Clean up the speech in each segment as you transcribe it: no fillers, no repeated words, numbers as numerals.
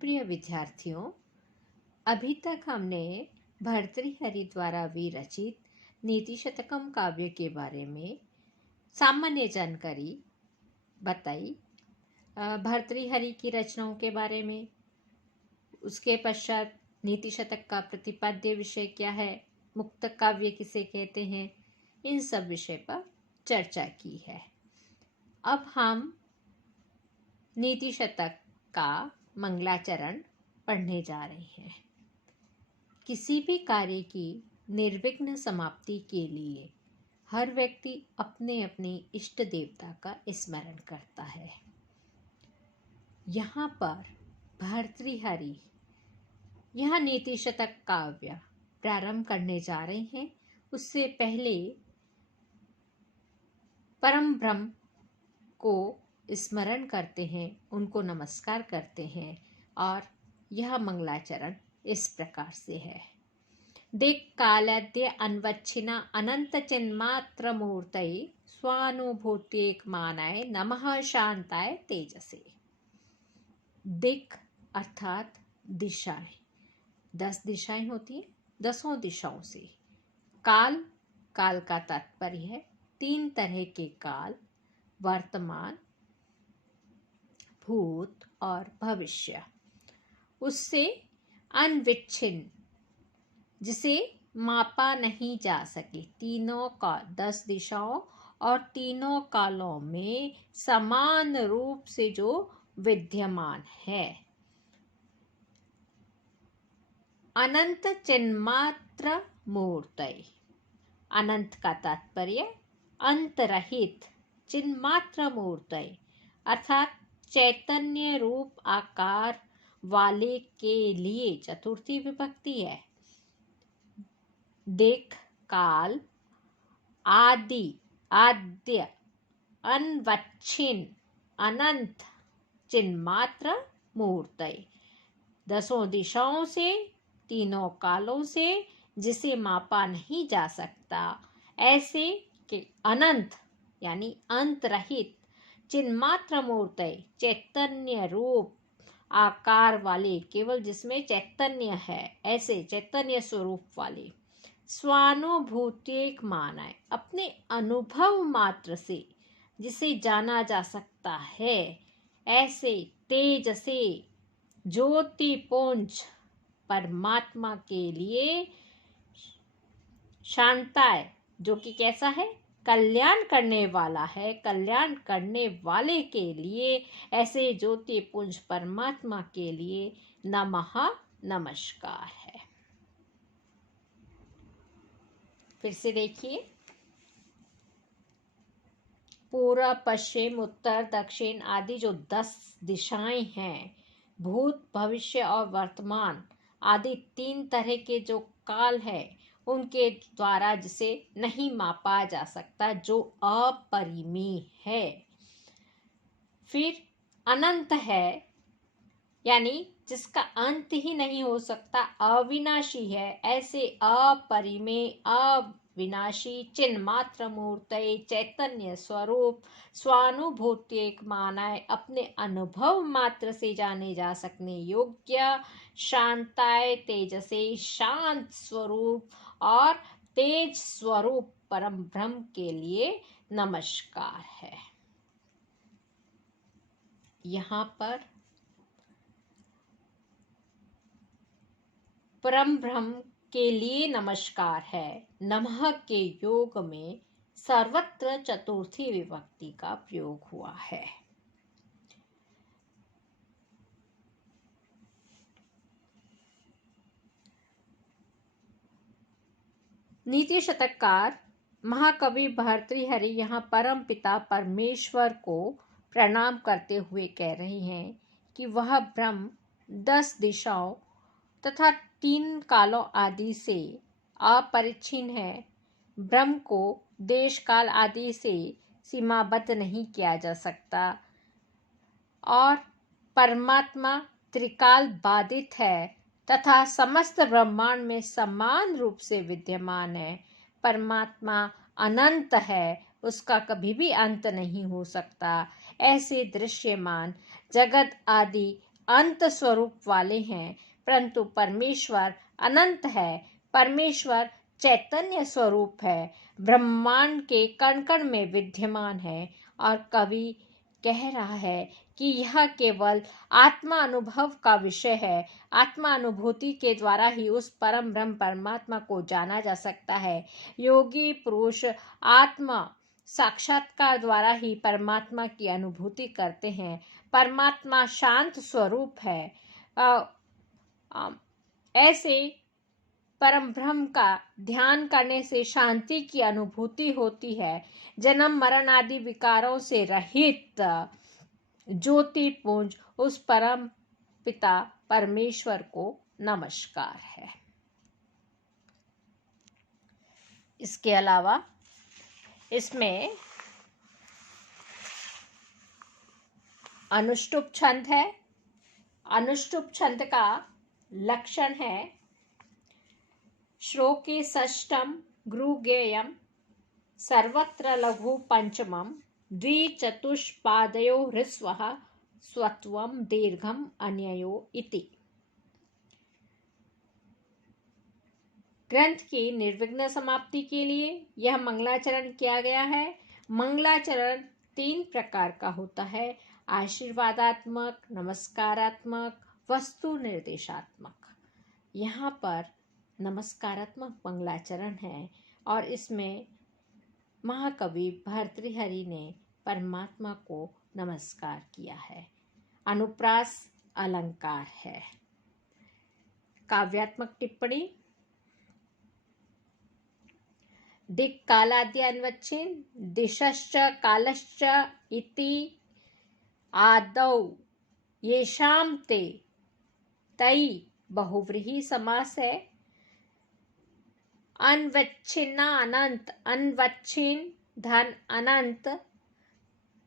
प्रिय विद्यार्थियों, अभी तक हमने भर्तृहरि द्वारा विरचित नीति शतकम काव्य के बारे में सामान्य जानकारी बताई। भर्तृहरि की रचनाओं के बारे में, उसके पश्चात नीति शतक का प्रतिपाद्य विषय क्या है, मुक्तक काव्य किसे कहते हैं, इन सब विषय पर चर्चा की है। अब हम नीति शतक का मंगलाचरण पढ़ने जा रहे हैं। किसी भी कार्य की निर्विघ्न समाप्ति के लिए हर व्यक्ति अपने अपने इष्ट देवता का स्मरण करता है। यहाँ पर भर्तृहरि यह नीति शतक काव्य प्रारंभ करने जा रहे हैं। उससे पहले परम ब्रह्म को स्मरण करते हैं, उनको नमस्कार करते हैं और यह मंगलाचरण इस प्रकार से है। दिक् कालद्य अन्वच्छिना अनंत चिन्मात्र मूर्तये स्वानुभूत्येक मानाय नमः शांताय तेजसे। दिक् अर्थात दिशाएं, 10 दिशाएं होती हैं, 10 दिशाओं से। काल, काल का तात्पर्य है 3 तरह के काल, वर्तमान, भूत और भविष्य। उससे अनविच्छिन्न, जिसे मापा नहीं जा सके, तीनों का 10 दिशाओं और तीनों कालों में समान रूप से जो विद्यमान है। अनंत चिन्मात्र मूर्तये, अनंत का तात्पर्य अंतरहित, चिन्मात्र मूर्तये अर्थात चैतन्य रूप आकार वाले के लिए, चतुर्थी विभक्ति है। दिक्, काल, आदि, आद्य, अनवच्छिन्न, अनंत, चिन्मात्र मूर्तये, 10 दिशाओं से, तीनों कालों से, जिसे मापा नहीं जा सकता, ऐसे के अनंत यानी अंत रहित, चिन्मात्र मूर्तये चैतन्य रूप आकार वाले, केवल जिसमें चैतन्य है, ऐसे चैतन्य स्वरूप वाले, स्वानुभूत्येक मानाय अपने अनुभव मात्र से जिसे जाना जा सकता है, ऐसे तेज से ज्योतिपुंज परमात्मा के लिए शांताय, जो कि कैसा है, कल्याण करने वाला है, कल्याण करने वाले के लिए, ऐसे ज्योतिपुंज परमात्मा के लिए नमः, नमस्कार है। फिर से देखिए, पूर्व, पश्चिम, उत्तर, दक्षिण आदि जो 10 दिशाएं हैं, भूत, भविष्य और वर्तमान आदि 3 तरह के जो काल है, उनके द्वारा जिसे नहीं मापा जा सकता, जो अपरिमेय है। फिर अनंत है, यानी जिसका अंत ही नहीं हो सकता, अविनाशी है, ऐसे अपरिमेय अविनाशी चिन्मात्र मूर्तये चैतन्य स्वरूप स्वानुभूत्येक मानाय अपने अनुभव मात्र से जाने जा सकने योग्य, शांताय तेजसे शांत स्वरूप और तेज स्वरूप परम ब्रह्म के लिए नमस्कार है। यहाँ पर परम ब्रह्म के लिए नमस्कार है। नमः के योग में सर्वत्र चतुर्थी विभक्ति का प्रयोग हुआ है। नीति शतककार महाकवि भर्तृहरि यहाँ परम पिता परमेश्वर को प्रणाम करते हुए कह रहे हैं कि वह ब्रह्म 10 दिशाओं तथा 3 कालों आदि से अपरिच्छिन्न है। ब्रह्म को देश काल आदि से सीमाबद्ध नहीं किया जा सकता और परमात्मा त्रिकाल बाधित है तथा समस्त ब्रह्मांड में समान रूप से विद्यमान है। परमात्मा अनंत है, उसका कभी भी अंत नहीं हो सकता। ऐसे दृश्यमान जगत आदि अंत स्वरूप वाले हैं, परंतु परमेश्वर अनंत है। परमेश्वर चैतन्य स्वरूप है, ब्रह्मांड के कण कण में विद्यमान है। और कवि कह रहा है कि यह केवल आत्मा अनुभव का विषय है। आत्मा अनुभूति के द्वारा ही उस परम ब्रह्म परमात्मा को जाना जा सकता है। योगी पुरुष आत्मा साक्षात्कार द्वारा ही परमात्मा की अनुभूति करते हैं। परमात्मा शांत स्वरूप है। ऐसे परम ब्रह्म का ध्यान करने से शांति की अनुभूति होती है। जन्म मरण आदि विकारों से रहित ज्योतिपुंज उस परम पिता परमेश्वर को नमस्कार है। इसके अलावा इसमें अनुष्टुप छंद है। अनुष्टुप छंद का लक्षण है श्लोके षष्ठम गृगेयम सर्वत्र लघु पंचमम द्विचतुष्पादयो ह्रस्वः स्वत्वम दीर्घम अन्ययो इति। ग्रंथ की निर्विघ्न समाप्ति के लिए यह मंगलाचरण किया गया है। मंगलाचरण 3 प्रकार का होता है: आशीर्वादात्मक, नमस्कारात्मक, वस्तु निर्देशात्मक। यहाँ पर नमस्कारात्मक मंगलाचरण है और इसमें महाकवि भर्तृहरि ने परमात्मा को नमस्कार किया है। अनुप्रास अलंकार है। काव्यात्मक टिप्पणी: दिक् कालाद्य अन्वच्छिन्न दिशश्च कालश्च इति आदौ येषां ते तई बहुव्रीहि समास है। अन्वच्छिन्ना अनंत, अन्वच्छिन्न धन अनंत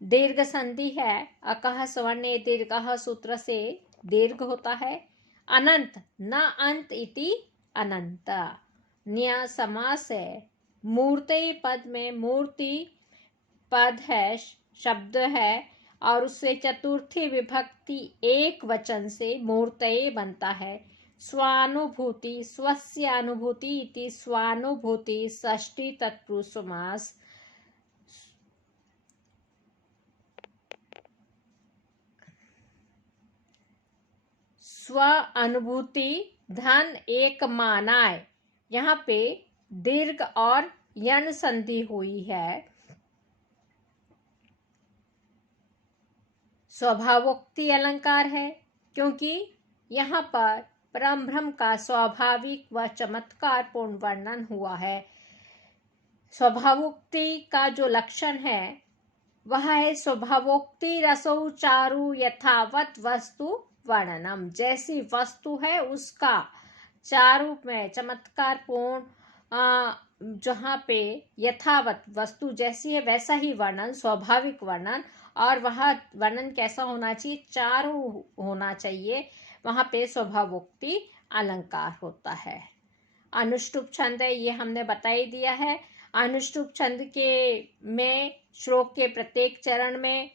दीर्घ संधि है। अकह स्वर्ण दीर्घ सूत्र से दीर्घ होता है। अनंत न अंत इति अनंत। न्या समास है। मूर्ति पद में मूर्ति पद है, शब्द है और उससे चतुर्थी विभक्ति एक वचन से मूर्तये बनता है। स्वानुभूति, स्वस्य अनुभूति इति स्वानुभूति षष्ठी तत्पुरुष समास। स्व अनुभूति धन एक मानाय, यहाँ पे दीर्घ और यण संधि हुई है। स्वभावोक्ति अलंकार है क्योंकि यहाँ पर परम ब्रह्म का स्वाभाविक व चमत्कार पूर्ण वर्णन हुआ है। स्वभावोक्ति का जो लक्षण है वह है स्वभावोक्ति रसौ चारु यथावत वस्तु वर्णनम। जैसी वस्तु है उसका चारु में चमत्कार पूर्ण जहाँ पे यथावत वस्तु जैसी है वैसा ही वर्णन, स्वाभाविक वर्णन। और वह वर्णन कैसा होना चाहिए? चारु होना चाहिए। वहाँ पे स्वभावोक्ति अलंकार होता है। अनुष्टुप छंद है, ये हमने बता ही दिया है। अनुष्टुप छंद के में श्लोक के प्रत्येक चरण में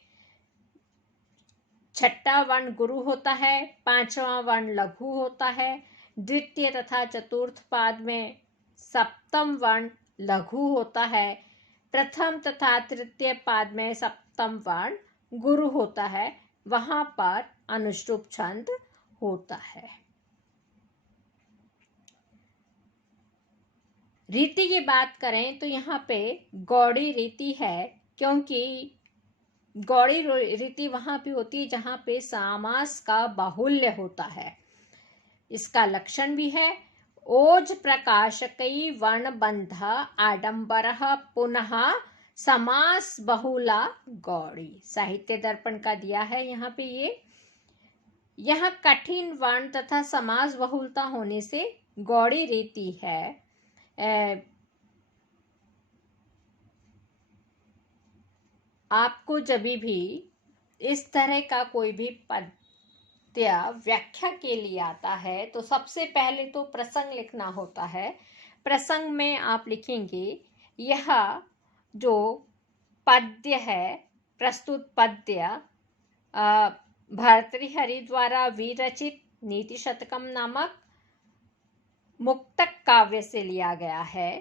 छठा वर्ण गुरु होता है, 5वां वर्ण लघु होता है। द्वितीय तथा चतुर्थ पाद में सप्तम वर्ण लघु होता है। प्रथम तथा तृतीय पाद में सप्तम वर्ण गुरु होता है। वहां पर अनुष्टुप छंद होता है। रीति की बात करें तो यहाँ पे गौड़ी रीति है, क्योंकि गौड़ी रीति वहां पे होती है जहां पे समास का बाहुल्य होता है। इसका लक्षण भी है ओज प्रकाशकई वर्ण बंध आडंबर पुनः समास बहुला गौड़ी। साहित्य दर्पण का दिया है यहाँ पे। यह कठिन वर्ण तथा समास बहुलता होने से गौड़ी रीति है। आपको जब भी इस तरह का कोई भी पद्य व्याख्या के लिए आता है तो सबसे पहले तो प्रसंग लिखना होता है। प्रसंग में आप लिखेंगे यह जो पद्य है, प्रस्तुत पद्य भर्तृहरि द्वारा विरचित नीति शतकम नामक मुक्तक काव्य से लिया गया है।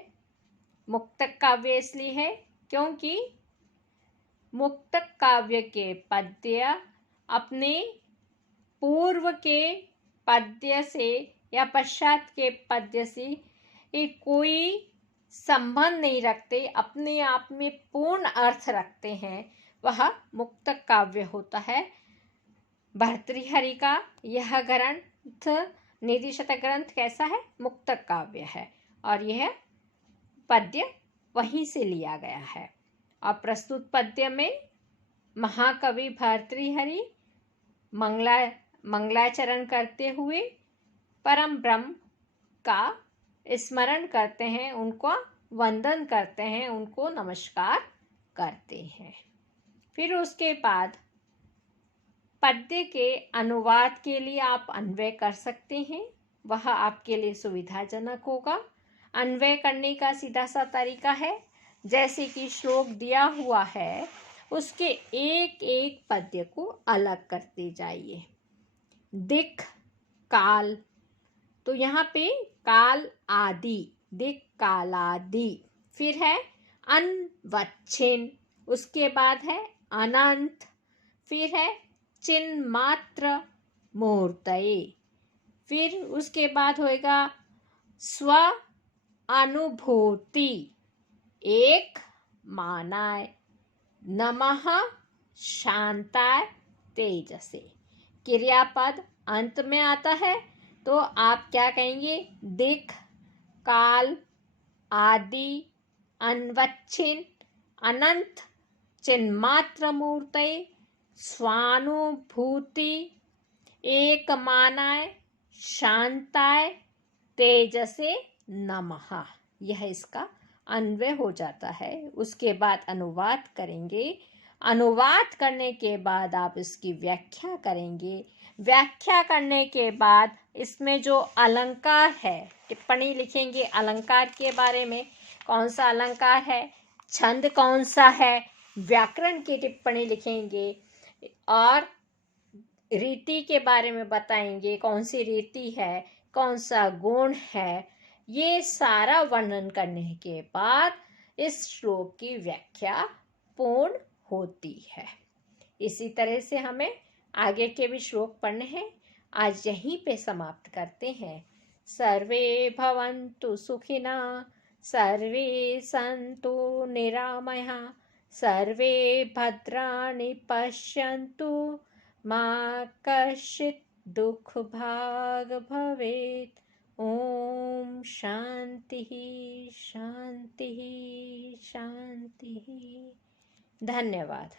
मुक्तक काव्य इसलिए है क्योंकि मुक्तक काव्य के पद्य अपने पूर्व के पद्य से या पश्चात के पद्य से कोई संबंध नहीं रखते, अपने आप में पूर्ण अर्थ रखते हैं, वह मुक्तक काव्य होता है। भर्तृहरि का यह ग्रंथ नीति शतक ग्रंथ कैसा है? मुक्तक काव्य है और यह पद्य वहीं से लिया गया है। और प्रस्तुत पद्य में महाकवि भर्तृहरि मंगलाचरण करते हुए परम ब्रह्म का स्मरण करते हैं, उनको वंदन करते हैं, उनको नमस्कार करते हैं। फिर उसके बाद पद्य के अनुवाद के लिए आप अन्वय कर सकते हैं, वह आपके लिए सुविधाजनक होगा। अन्वय करने का सीधा सा तरीका है, जैसे कि श्लोक दिया हुआ है उसके एक एक पद्य को अलग करते जाइए। दिक् काल, तो यहाँ पे काल आदि, दिक् काल आदि। फिर है अन्वच्छिन्न, उसके बाद है अनंत, फिर है चिन्मात्र मूर्तये, फिर उसके बाद होएगा स्व अनुभूति, एक मानाय, नमः शांताय तेजसे। क्रियापद अंत में आता है तो आप क्या कहेंगे? दिक् काल आदि अन्वच्छिन्न अनंत चिन्मात्र मूर्तये स्वानुभूति एक मानाय शांताय तेजसे नमः, यह इसका अन्वय हो जाता है। उसके बाद अनुवाद करेंगे, अनुवाद करने के बाद आप इसकी व्याख्या करेंगे। व्याख्या करने के बाद इसमें जो अलंकार है, टिप्पणी लिखेंगे अलंकार के बारे में, कौन सा अलंकार है, छंद कौन सा है, व्याकरण की टिप्पणी लिखेंगे और रीति के बारे में बताएंगे, कौन सी रीति है, कौन सा गुण है। ये सारा वर्णन करने के बाद इस श्लोक की व्याख्या पूर्ण होती है। इसी तरह से हमें आगे के भी श्लोक पढ़ने हैं। आज यहीं पे समाप्त करते हैं। सर्वे भवन्तु सुखिनः, सर्वे सन्तु निरामयाः, सर्वे भद्राणि पश्यन्तु, मा कश्चित् दुःखभाग् भवेत्। ओम शांति शांति शांति। धन्यवाद।